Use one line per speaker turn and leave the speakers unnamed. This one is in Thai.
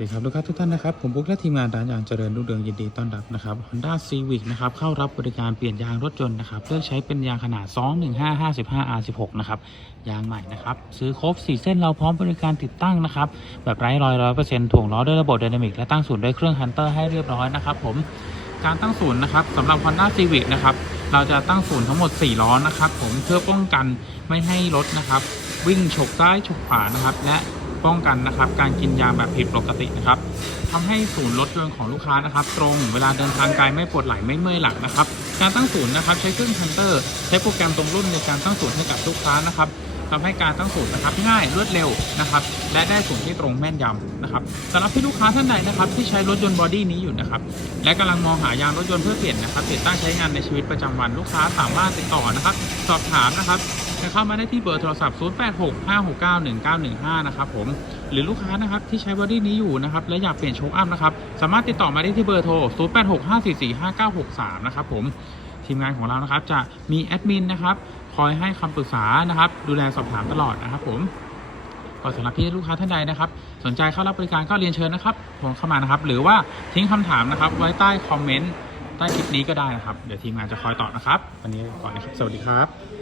สวัสดีครับลูกค้าทุกท่านนะครับ ผมบุ๊กและทีมงานร้านยางเจริญรุ่งเรืองยินดีต้อนรับนะครับ Honda Civic นะครับเข้ารับบริการเปลี่ยนยางรถยนต์นะครับเลือกใช้เป็นยางขนาด 215 55 R16 นะครับยางใหม่นะครับซื้อครบ 4 เส้นเราพร้อมบริการติดตั้งนะครับแบบไร้รอยร้อยเปอร์เซ็นต์ถ่วงล้อด้วยระบบไดนามิกและตั้งศูนย์ด้วยเครื่อง Hunter ให้เรียบร้อยนะครับผมการตั้งศูนย์นะครับสำหรับ Honda Civic นะครับเราจะตั้งศูนย์ทั้งหมด 4 ล้อนะครับผมเพื่อป้องกันไม่ให้รถนะครับวิ่งฉกซ้ายฉกขวานะครับและ ป้องกันนะครับการกินยาแบบผิดปกตินะครับทำให้ศูนย์รถยนต์ของลูกค้านะครับ ตรงเวลาเดินทางไกลไม่ปวดไหล่ไม่เมื่อยหลังนะครับ การตั้งศูนย์นะครับใช้เครื่องคันเตอร์ ใช้โปรแกรมตรงรุ่นในการตั้งศูนย์ให้กับลูกค้านะครับทำให้การตั้งศูนย์นะครับง่ายรวดเร็วนะครับและได้ศูนย์ที่ตรงแม่นยำนะครับสำหรับพี่ลูกค้าท่านใดนะครับ ที่ใช้รถยนต์บอดี้นี้อยู่นะครับและกำลังมองหายางรถยนต์เพื่อเปลี่ยนนะครับติดตั้งใช้งานในชีวิตประจำวันลูกค้าสามารถติดต่อนะครับ สอบถามนะครับ เข้ามาได้ที่เบอร์โทรศัพท์ 0865691915 นะครับผม หรือลูกค้านะครับที่ใช้บอดี้นี้อยู่นะครับและอยากเปลี่ยนโชคอัพนะครับ สามารถติดต่อมาได้ที่เบอร์โทร 0865445963 นะครับผม ทีมงานของเรานะครับจะมีแอดมินนะครับคอยให้คำปรึกษานะครับ ดูแลสอบถามตลอดนะครับผมก็สำหรับพี่ลูกค้าท่านใดนะครับ สนใจเข้ารับบริการก็เรียนเชิญนะครับโทรเข้ามานะครับ หรือว่าทิ้งคำถามนะครับ ไว้ใต้คอมเมนต์ใต้คลิปนี้ก็ได้นะครับ เดี๋ยวทีมงานจะคอยตอบนะครับ วันนี้ก่อนนะครับ สวัสดีครับ